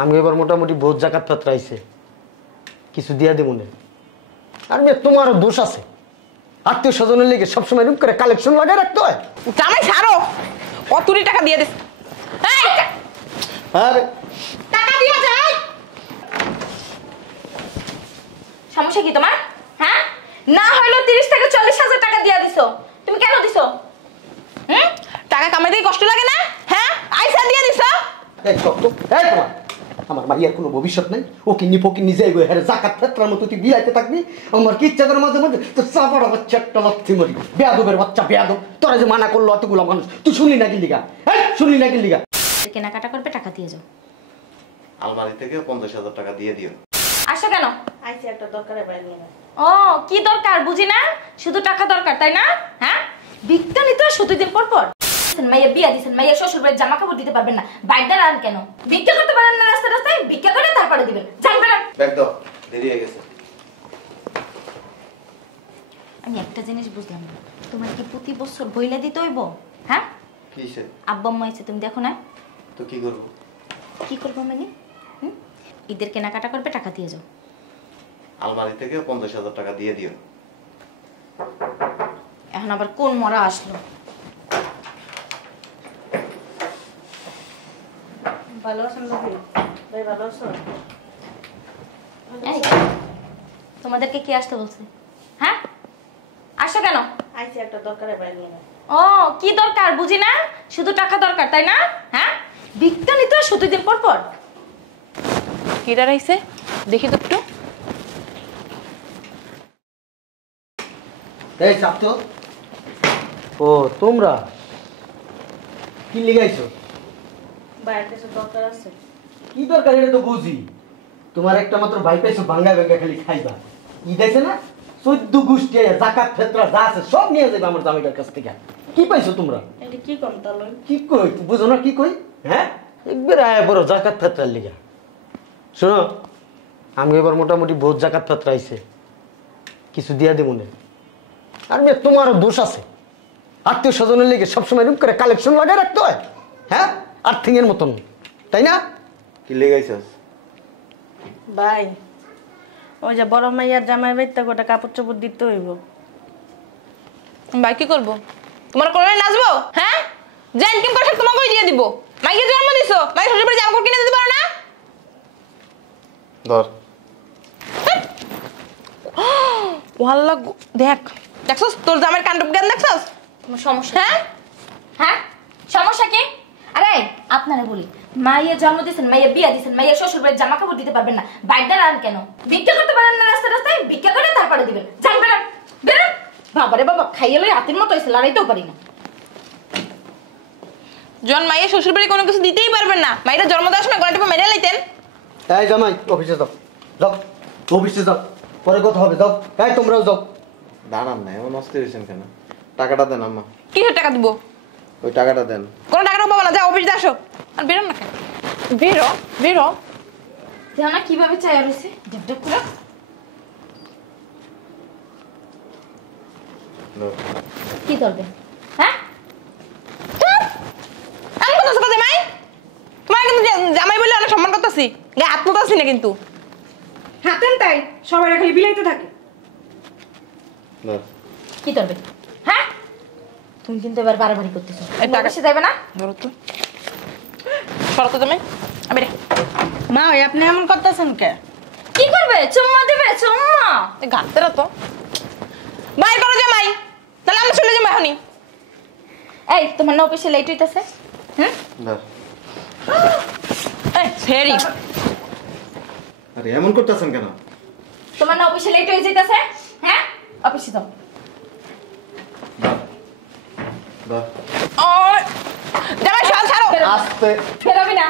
আমি এবার মোটামুটি বহুত জাকাত ফাতরাইছে কিছু দিয়া দেব না। আর মেয়ে তোমারও দোষ আছে, আত্মীয় স্বজনের লেগে সবসময় রূপ করে কালেকশন লাগাই রাখতে হয়। জামাই ছাড়ো, কতরি টাকা দিয়ে দিস। আরে টাকা দিয়ে যাই। সমস্যা কি তোমার? হ্যাঁ, না হইলো 30 থেকে 40,000 টাকা দিয়ে দিছো, তুমি কেন দিছো? টাকা কামাইতে কষ্ট লাগে না? হ্যাঁ, আইসা দিয়ে দিছো। এই সব তো এই তোমার আমার মাইয়ার কোনো ভবিষ্যৎ নাই। ও কিনি ফকি নিজে এগো হ্যাঁ জাকাত ফেতরার মতো তুই বিলাইতে থাকবি। আমার কি ইচ্ছা করে মাঝে মাঝে তো চাপাড়া বাচ্চা একটা লাথি মারি। বেয়াদবের বাচ্চা বেয়াদব, তোরা যে মানা করলো অতগুলো মানুষ, তুই শুনলি না কি লিগা? হ্যাঁ শুনলি না কি লিগা? কেনাকাটা করবে, টাকা দিয়ে যাও। আলমারি থেকে 50,000 টাকা দিয়ে দিও। আসো কেন? আইছি একটা দরকারে বাইরে নিয়ে। ও কি দরকার বুঝি না, শুধু টাকা দরকার তাই না? হ্যাঁ, ভিক্ষা নিতে 17 দিন পর পর মাইয়া বিয়া দিছেন, মাইয়া শ্বশুর বাড়ির জামা কাপড় দিতে পারবেন না, বাইরে আন কেন? ভিক্ষা করতে পারেন না, রাস্তায় রাস্তায় ভিক্ষা করে তারপরে দিবেন। জানবেন না? ব্যাগ দাও, দেরি হয়ে গেছে। আমি একটা জিনিস বুঝলাম না, তোমার কি প্রতি বছর বইলা দিতে হইব? হ্যাঁ, কিসে? আব্বা আম্মা এসে তুমি দেখো না? তো কি করব? কি করবো মানে? ঈদের কেনাকাটা করবে, টাকা দিয়ে যাও। আলমারি থেকে 50,000 টাকা দিয়ে দিও। এখন আবার কোন মরা আসলো? ভালো আছেন ভাবি? ভাই ভালো আছো? এই, তোমাদেরকে কে আসতে বলছে? হ্যাঁ, আসো কেন? আইছি একটা দরকারে বাইরে নিয়ে। ও কি দরকার বুঝি না, শুধু টাকা দরকার তাই না? হ্যাঁ, ভিক্ষা নিতে 17 দিন পর পর। কিরা রাইছে দেখি তো একটু। এই চাপ তো। ও তোমরা কি লিগাইছো? বাইরের কাছে দরকার আছে। কি দরকার এটা তো বুঝি। তোমার একটা মাত্র ভাই পাইছো, ভাঙ্গা ভাঙ্গা খালি খাইবা। ঈদ আছে না, 14 গোষ্ঠী জাকাত ফেতরা যা আছে সব নিয়ে যাবে আমার জামাইটার কাছ থেকে। কি পাইছো তোমরা? এটা কি কম তাহলে? কি কই বুঝো না কি কই? হ্যাঁ একবার আয় বড় জাকাত ফেতরার লিগা। শোনো, আমি এবার মোটামুটি বহুত জাকাত ফেতরাইছে কিছু দিয়া দেব না। আর মেয়ে তোমারও দোষ আছে, আত্মীয় স্বজনের লেগে সবসময় রূপ করে কালেকশন লাগাই রাখতে হয়। হ্যাঁ, আর্থিং এর মতন তাই না? কি লেগাইছস? ভাই ওই যে বড় মাইয়ার জামাই বাইতে গোটা কাপড় চোপড় দিতে হইব। ভাই কি করবো? তোমার কোলে নাচবো? হ্যাঁ, যে ইনকাম করে তোমাকেই দিয়ে দিব। মাইকে জন্ম দিছো, মাই শ্বশুর বাড়ি জামা কাপড় কিনে দিতে পারো না? ধর। ওয়াল্লা দেখ, দেখছস তোর জামাইয়ের কাণ্ডব জ্ঞান দেখছস? তোমার সমস্যা? হ্যাঁ হ্যাঁ, সমস্যা কি? আরে আপনারা বলি, মাইয়া জন্ম দিয়েছেন, মাইয়া বিয়া দিয়েছেন, মাইয়া শ্বশুর বাড়ির জামা কাপড় দিতে পারবেন না, বাইরে আন কেন? ভিক্ষা করতে পারেন না, রাস্তায় রাস্তায় ভিক্ষা করে তারপরে দিবেন। জানবেন না? বেরোন। বাবারে বাবা, খাইয়ে লই হাতির মতো হয়েছে, লড়াইতেও পারি না। জন মাইয়া শ্বশুর বাড়ি কোনো কিছু দিতেই পারবেন না, মাইরা জন্ম দেওয়ার সময় গলাটা মেরে লাইতেন। এই জামাই অফিসে যাও, যাও অফিসে যাও, পরে কথা হবে। যাও, এই তোমরাও যাও। দাঁড়ান না, এমন অস্থির হয়েছেন কেন? টাকাটা দেন আম্মা। কিসের টাকা দিব? ওই টাকাটা দেন। কোনো টাকা পাবো না, যাও অফিসে আসো। আর বেরোন না কেন? বেরো বেরো। দেখো না কিভাবে চাই রয়েছে, ডেপ করে। কি করবে? হ্যাঁ, আমি কথা কথা জামাই, তোমার কিন্তু জামাই বলে অনেক সম্মান করতেছি, গায়ে হাত মতো আছি না কিন্তু। হাতেন তাই সবাই খালি বিলাইতে থাকে। কি করবে? হ্যাঁ, তুমি কিন্তু এবার বাড়াবাড়ি করতেছো। টাকা সে যাবে না, ধরো তো সরো তো জামাই। আমি রে মা ওই আপনি এমন করতেছেন কে? কি করবে? চুম্মা দেবে? চুম্মা গাতেরা তো বাই করো জামাই, তাহলে আমরা চলে যাবো এখনই। এই তোমার না অফিসে লেট হইতাছে? হুম, ধর। এই ফেরি, আরে এমন করতেছেন কেন? তোমার না অফিসে লেট হয়ে যাইতাছে? হ্যাঁ, অফিসে যাও। ধর। ধর। ও জামাই ছাড়ো, আস্তে ফেরাবি না।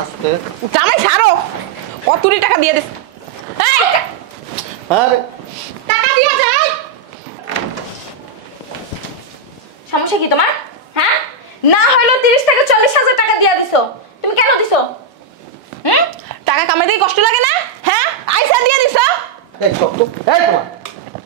আস্তে। জামাই ছাড়ো, কতরি টাকা দিয়ে দিস। এই আরে টাকা দিয়ে যাই। সমস্যা কি তোমার? হ্যাঁ, না হইলো 30 থেকে 40,000 টাকা দিয়ে দিছো, তুমি কেন দিছো? টাকা কামাইতে কষ্ট লাগে না? হ্যাঁ, আইসা দিয়ে দিছো। এই সব তো এই তোমার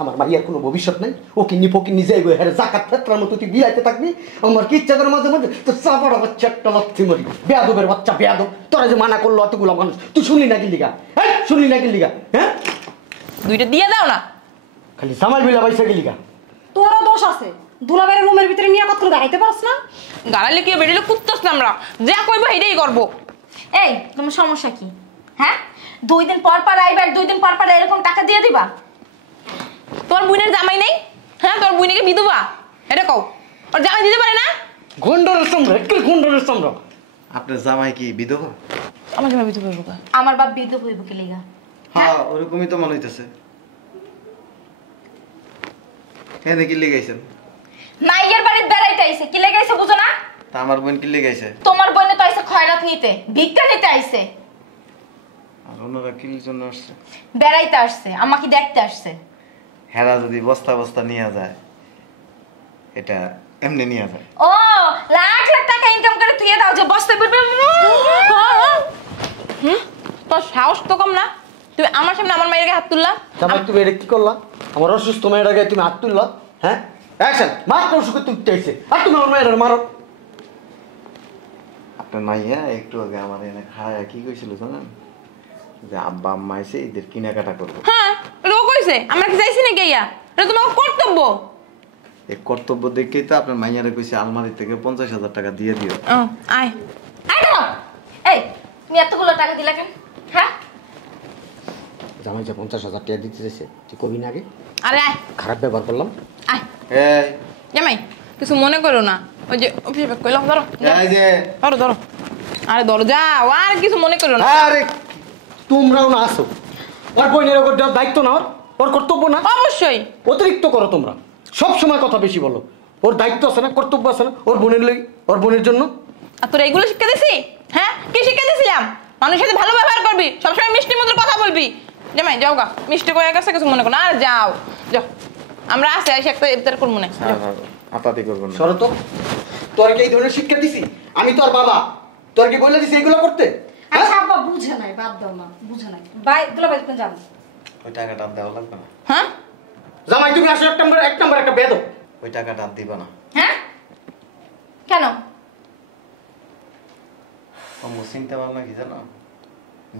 আমার মাইয়ার কোনো ভবিষ্যৎ নেই, ও কিনি ফকির নিজে হ্যাঁ জাকাত ফেতরার মতো তুই বিলাইতে থাকবি। আমার কি ইচ্ছা করে মাঝে মাঝে তো চাপড়া বাচ্চা একটা লাথি মারি, বেয়াদবের বাচ্চা বেয়াদব। তোরা যে মানা করলো অতগুলো মানুষ, তুই শুনলি না কি লিগা? হ্যাঁ শুনলি না কি লিগা? হ্যাঁ দুইটা দিয়ে দাও না। খালি সামাল বিলা পয়সা কি লিগা? তোরও দোষ আছে, দুলাবের রুমের ভিতরে নিয়ে কত দাঁড়াইতে পারছ না? গাড়ালে কি বেরিয়ে কুত্তাস না আমরা, যা কইবো এটাই করবো। এই তোমার সমস্যা কি? হ্যাঁ 2 দিন পর পর আইবার, 2 দিন পর পর এরকম টাকা দিয়ে দিবা? তোর বোনের জামাই নেই? হ্যাঁ তোর বোনকে বিধবা এটা কও, ওর জামাই দিতে পারে না? গন্ডরের সম্রা, একটু গন্ডরের সম্রা। আপনার জামাই কি বিধবা? আমার জামাই বিধবা হইব? আমার বাপ বিধবা হইব কি লিগা? হ্যাঁ ওরকমই তো মনে হইতেছে। হ্যাঁ কি লেগাইছেন? মাইয়ের বাড়িতে বেড়াইতে আইছে, কি লেগাইছে বুঝো না? তা আমার বোন কি লেগাইছে? তোমার বোনে তো আইছে খয়রাত নিতে, ভিক্ষা নিতে আইছে। আর ওনারা কি জন্য আসছে? বেড়াইতে আসছে, আমাকে দেখতে আসছে। হেরা যদি বস্তা বস্তা নিয়ে যায়, এটা এমনি নিয়ে যায়। ও লাখ লাখ টাকা ইনকাম করে তুই দাও যে বসতে বলবে। তোর সাহস তো কম না, তুই আমার সামনে আমার মায়ের গায়ে হাত তুললা। জামাই তুমি এটা কি করলা? আমার অসুস্থ মেয়ের আগে তুমি হাত তুললা? হ্যাঁ অ্যাকশন, মাত্র অসুখে তুলতে আইছে আর তুমি আমার মেয়ের মারো। আপনার মাইয়া একটু আগে আমার এনে খায় কি কইছিল জানেন? যে আব্বা আম্মা এসে এদের কেনাকাটা করবো। হ্যাঁ ও কইছে, আমরা কি চাইছি নাকি ইয়া? এটা তোমার কর্তব্য। এই কর্তব্য দেখেই তো আপনার মাইয়ারে কইছে আলমারি থেকে 50,000 টাকা দিয়ে দিও। আয় আয় না। এই তুমি এতগুলো টাকা দিলা কেন? হ্যাঁ জামাই যে 50,000 টাকা দিতে চাইছে, তুই কবি না আগে? আরে আয় খারাপ ব্যবহার করলাম? আয়। এই জামাই কিছু মনে করো না, ওই যে অফিসে ব্যাক কইলাম, ধরো এই যে ধরো ধরো। আরে ধরো যাও, আর কিছু মনে করো না। আরে তোমরাও না আসো, ওর বোনের ওপর দেওয়ার দায়িত্ব না, ওর কর্তব্য না? অবশ্যই অতিরিক্ত করো তোমরা, সব সময় কথা বেশি বলো। ওর দায়িত্ব আছে না, কর্তব্য আছে না ওর বোনের লই, ওর বোনের জন্য। আর তোরা এগুলো শিক্ষা দিছি? হ্যাঁ কি শিক্ষা দিছিলাম? মানুষের সাথে ভালো ব্যবহার করবি, সবসময় মিষ্টির মতো কথা বলবি। জামাই যাও গা, মিষ্টি কয়ে গেছে, কিছু মনে করো না। আর যাও যাও, আমরা আসে এসে একটা ইফতার করবো না। আপাতি করবেন না। শরত, তোর কি এই ধরনের শিক্ষা দিছি? আমি তোর বাবা, তোর কি বলে দিছি এগুলো করতে? আচ্ছা আব্বা বুঝে নাই, বাদ দাও না, বুঝে নাই। বাই দুলাভাই তুমি যান। ওই টাকাটা আর দেওয়া লাগবে না। হ্যাঁ জামাই তুমি আসো, এক নাম্বার একটা বেদব। ওই টাকাটা আর দিবা না। হ্যাঁ কেন? ও চিন্তা ভাবনা কি জানো?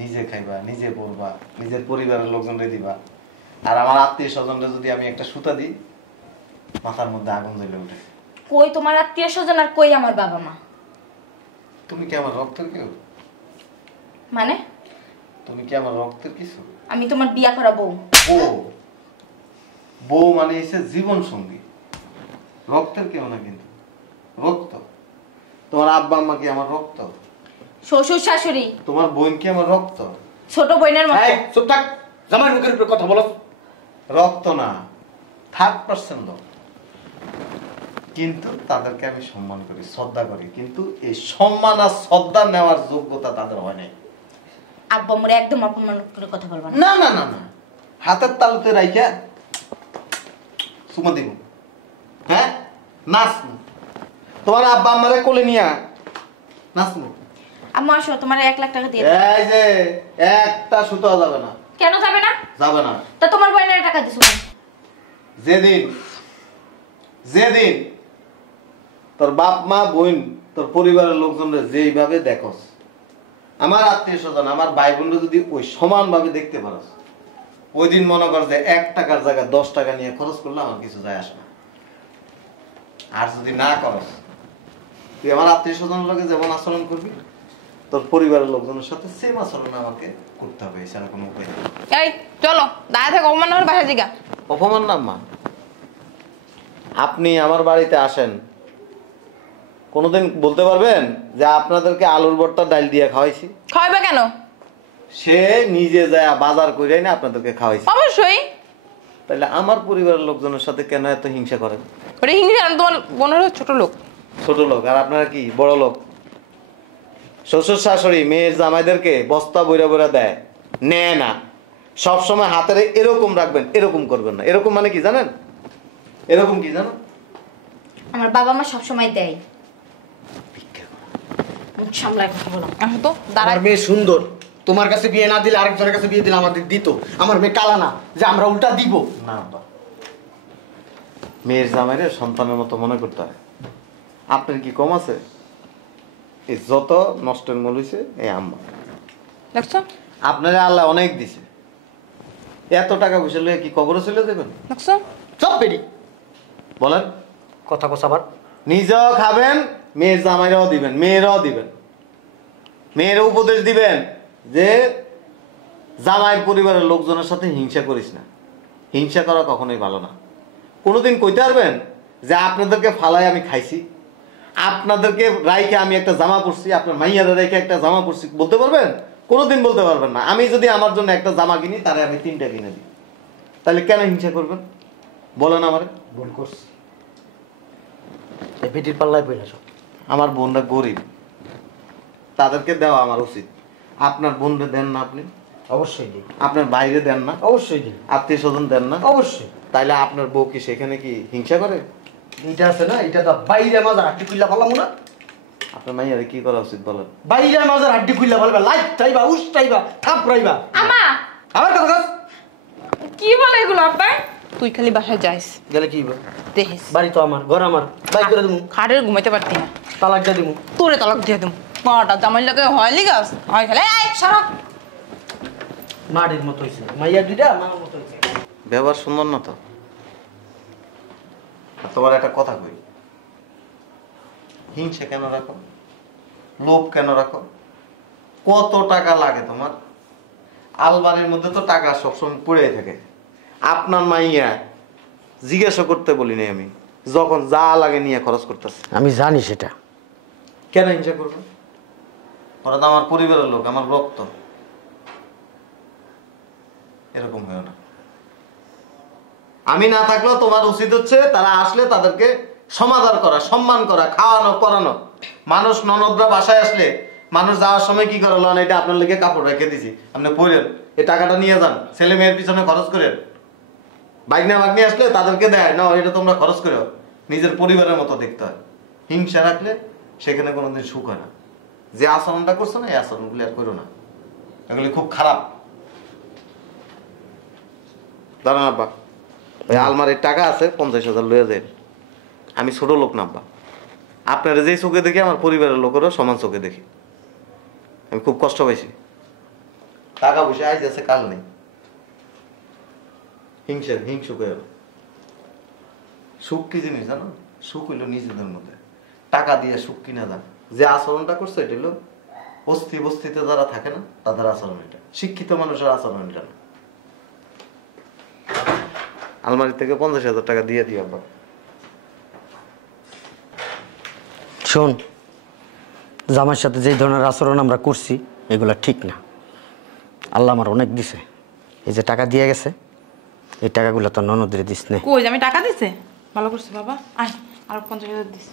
নিজে খাইবা, নিজে পড়বা, নিজের পরিবারের লোকজনরে দিবা। আর আমার আত্মীয় স্বজনরা যদি আমি একটা সুতা দিই, মাথার মধ্যে আগুন জ্বলে ওঠে। কই তোমার আত্মীয় স্বজন আর কই আমার বাবা মা? তুমি কি আমার রক্তের কেউ? মানে তুমি কি আমার রক্তের কিছু? আমি তোমার বিয়া করা বউ। বউ, বউ মানে হচ্ছে জীবন সঙ্গী, রক্তের কেউ না। কিন্তু রক্ত, তোমার আব্বা আম্মা কি আমার রক্ত? শ্বশুর শাশুড়ি, তোমার বোন কি আমার রক্ত? ছোট বোনের মতো। এই চুপ থাক, জামাই মুখের উপরে কথা বলো। রক্ত না, 3% লোক। কিন্তু তাদেরকে আমি সম্মান করি, শ্রদ্ধা করি, কিন্তু এই সম্মান আর শ্রদ্ধা নেওয়ার যোগ্যতা তাদের হয় নাই। আব্বা মোরে একদম অপমান করে কথা বলবা না। না না না না, হাতের তালুতে রাইখা চুমা দিব। হ্যাঁ নাচমু, তোমার আব্বা আমারে কোলে নিয়া নাচমু। আম্মা আসো, তোমার 1 লাখ টাকা দিয়ে দাও। এই যে একটা সুতো যাবে না। কেন যাবে না? যাবে না। তা তোমার বোনের টাকা দিছো কেন? যেদিন যেদিন তোর বাপ মা বোন তোর পরিবারের লোকজনরা যেইভাবে দেখোস, আমার আত্মীয় স্বজন আমার ভাই বোনরা যদি ওই সমান ভাবে দেখতে পারস, ওই দিন মনে কর যে 1 টাকার জায়গায় 10 টাকা নিয়ে খরচ করলে আমার কিছু যায় আসে না। আর যদি না করস, তুই আমার আত্মীয় স্বজনের লোকে যেমন আচরণ করবি, তোর পরিবারের লোকজনের সাথে সেম আচরণ আমাকে করতে হবে, এছাড়া কোনো উপায় নেই। এই চলো, দাঁড়া থেকে অপমান আমার বাসা জিগা। অপমান না মা, আপনি আমার বাড়িতে আসেন, কোনোদিন বলতে পারবেন যে আপনাদেরকে আলুর ভর্তা ডাল দিয়ে খাওয়াইছি? খাওয়াবে কেন? সে নিজে যায় বাজার করে না আপনাদেরকে খাওয়াইছি। অবশ্যই। তাহলে আমার পরিবারের লোকজনের সাথে কেন এত হিংসা করেন? ওরে হিংসা না, তোমার বোনের ছোট লোক। ছোট লোক আর আপনারা কি বড় লোক? শ্বশুর শাশুড়ি মেয়ের জামাইদেরকে বস্তা বইরা বইরা দেয়, নেয় না। সবসময় হাতের এরকম রাখবেন, এরকম করবেন না। এরকম মানে কি জানেন? এরকম কি জানো? আমার বাবা মা সবসময় দেয়। মুখ সামলায় কথা বলো। আসো তো, দাঁড়া। আমার মেয়ে সুন্দর, তোমার কাছে বিয়ে না দিলে আরেকজনের কাছে বিয়ে দিলে আমাদের দিত। আমার মেয়ে কালা না যে আমরা উল্টা দিব। না মেয়ের জামাইরে সন্তানের মতো মনে করতে হয়। আপনার কি কম আছে? এই যত নষ্টের মূল হইছে এই আম্মা। দেখছো আপনারে আল্লাহ অনেক দিছে, এত টাকা পয়সা লইয়া কি কবরে চলে দেবেন? দেখছো সব বেরি বলেন। কথা কোসাবার নিজেও খাবেন, মেয়ের জামাইরাও দিবেন, মেয়েরাও দিবেন। মেয়ের উপদেশ দিবেন যে জামাইয়ের পরিবারের লোকজনের সাথে হিংসা করিস না, হিংসা করা কখনোই ভালো না। কোনোদিন কইতে পারবেন যে আপনাদেরকে ফালায় আমি খাইছি, আপনাদেরকে রাইকে আমি একটা জামা পরছি, আপনার মাইয়ারা রাইকে একটা জামা পরছি, বলতে পারবেন? কোনোদিন বলতে পারবেন না। আমি যদি আমার জন্য একটা জামা কিনি, তারে আমি 3টা কিনে দিই, তাহলে কেন হিংসা করবেন বলেন? আমারে ভুল করছি, এই বেটির পাল্লায় পড়ে সব। আমার বোনরা গরিব, তাদেরকে দেওয়া আমার উচিত। আপনার বোনরে দেন না আপনি? অবশ্যই দিই, আপনার বাইরে দেন না? অবশ্যই দিই, আত্মীয় স্বজন দেন না? অবশ্যই। তাইলে আপনার বউ কি সেখানে কি হিংসা করে? এইটা আছে না, এটা তো বাইরে মাজার হাড্ডি খুললা পারলাম না। আপনার মাইয়ারে কি করা উচিত বলেন? বাইরে মাজার হাড্ডি খুললা পারবা, লাইট চাইবা, উস চাইবা, থাপ রাইবা। আমা আবার কথা কস কি বলে এগুলো আব্বা? তুই খালি বাসায় যাইস, গেলে কি হইব? দেখিস বাড়ি তো আমার, ঘর আমার, বাই করে দিমু, খাটের ঘুমাইতে পারতি না, তালাক দিয়ে দিমু। তোরে তালাক দিয়ে দিম। বাটা জামাই লাগে হয় লিগাস হয় খেলে এই সরক। মাটির মতো হইছে, মাইয়া দুইটা মার মতো হইছে। ব্যবহার সুন্দর না তো। আর তোমার একটা কথা কই, হিংসা কেন রাখো, লোভ কেন রাখো? কত টাকা লাগে তোমার? আলমারির মধ্যে তো টাকা সবসময় পড়ে থাকে। আপনার মাইয়া জিজ্ঞাসা করতে বলিনি আমি, যখন যা লাগে নিয়ে খরচ করতেছে। আমি জানি সেটা। কেন হিংসা করবো? ওরা তো আমার পরিবারের লোক, আমার রক্ত। এরকম হয় না। আমি না থাকলেও তোমার উচিত হচ্ছে তারা আসলে তাদেরকে সমাদর করা, সম্মান করা, খাওয়ানো, পরানো। মানুষ ননদরা বাসায় আসলে মানুষ যাওয়ার সময় কি করে, লন এটা আপনার লেগে কাপড় রেখে দিছি, আপনি পরেন, এই টাকাটা নিয়ে যান, ছেলে মেয়ের পিছনে খরচ করেন। বাইকনা বাগনি আসলে তাদেরকে দেয় না, এটা তোমরা খরচ করো। নিজের পরিবারের মতো দেখতে হয়। হিংসা রাখলে সেখানে কোনোদিন সুখ হয় না। যে আচরণটা করছো না, এই আচরণগুলি আর করো না, এগুলি খুব খারাপ। দাঁড়ান আব্বা, ওই আলমারির টাকা আছে 50,000 লইয়া দেন। আমি ছোট লোক না আব্বা, আপনারা যেই চোখে দেখি আমার পরিবারের লোকেরও সমান চোখে দেখি। আমি খুব কষ্ট পাইছি, টাকা পয়সা আইজ আছে কাল নেই। হিংসুক হয়ে সুখ কি জিনিস জানো? সুখ হইল নিজেদের মধ্যে। টাকা দিয়ে সুখ কিনা যান। যে আচরণটা করছে এটা হলো বস্তিতে যারা থাকে না তাদের আচরণ এটা, শিক্ষিত মানুষের আচরণ এটা না। আলমারি থেকে 50,000 টাকা দিয়ে দিও আব্বা। শোন, জামার সাথে যেই ধরনের আচরণ আমরা করছি এগুলা ঠিক না। আল্লাহ আমার অনেক দিছে, এই যে টাকা দিয়ে গেছে, এই টাকাগুলো তো ননদের দিস নে। কই আমি টাকা দিছে? ভালো করছিস বাবা, আয় আর 50,000 দিস।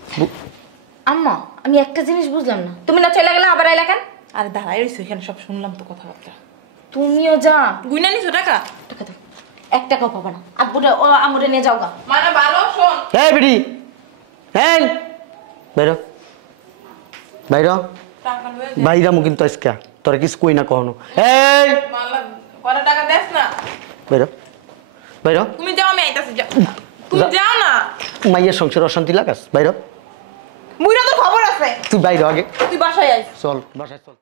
আম্মা আমি একটা জিনিস বুঝলাম না, তুমি না চলে গেলে আবার আইলা কেন? আরে দাঁড়াই রইছো এখানে, সব শুনলাম তো কথাবার্তা। তুমিও যা গুইনা নিছো টাকা। টাকা দাও, 1 টাকাও পাবা না। আব্বুরে ও আমরে নিয়ে যাও গা। মানে ভালো শোন, এই বিড়ি, এই বাইরো বাইরো, টাকা লয়ে বাইরামু কিন্তু আজকে তোরা কিছু কই না কখনো। এই মালা পরে টাকা দেস না। বাইরো বাইরো, তুমি যাও, আমি আইতাছি, যাও তুমি যাও না। মাইয়ের সংসার অশান্তি লাগাস, বাইরো। মুইরা তো খবর আছে, তুই বাইরো আগে, তুই বাসায় আইস। চল বাসায় চল।